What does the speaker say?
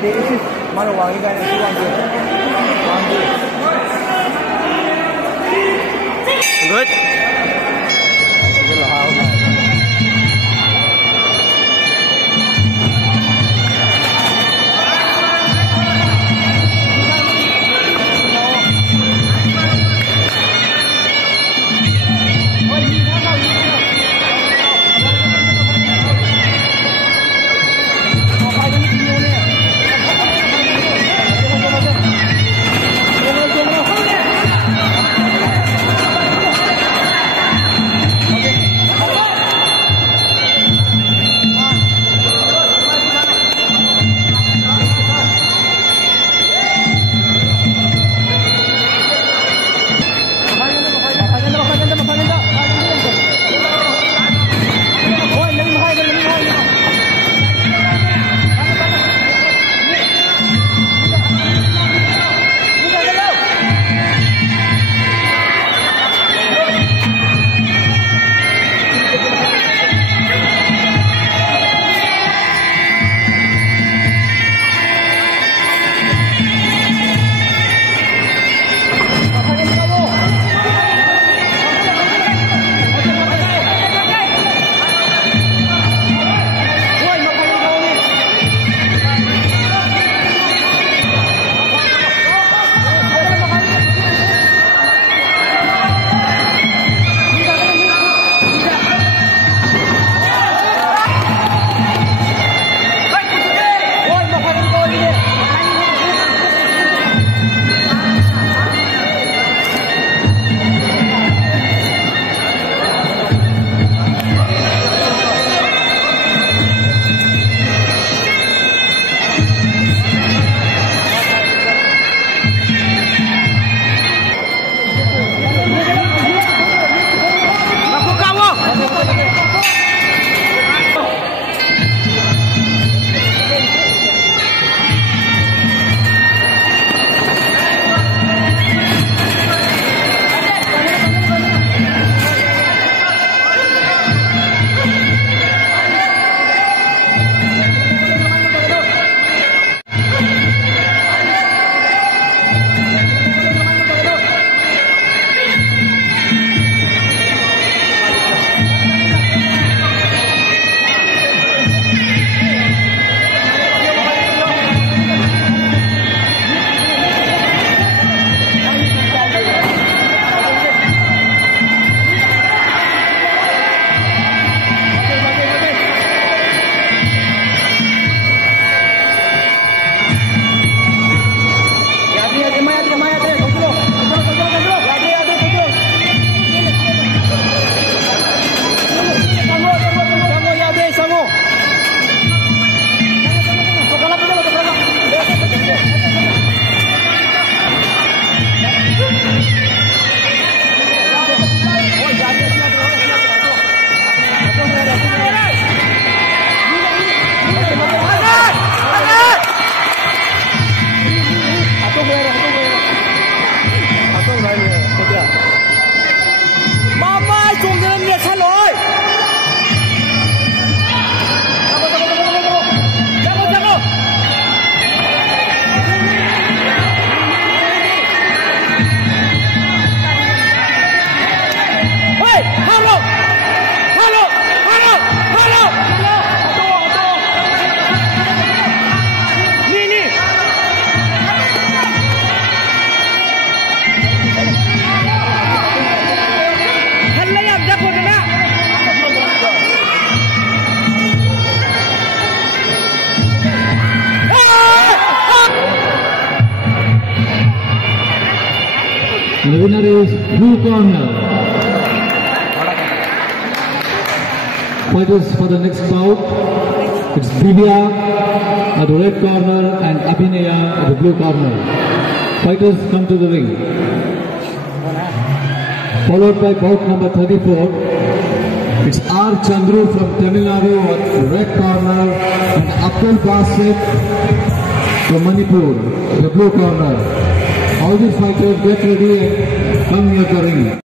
day. This is Manawangi guy. This is 1 day. 1 day. Good. The winner is blue corner. Fighters for the next bout, it's Divya at the red corner and Abhinaya at the blue corner. Fighters come to the ring. Followed by bout number 34, it's R. Chandru from Tamil Nadu at the red corner and Abdul Basit from Manipur at the blue corner. All these fighters get ready and come near the ring.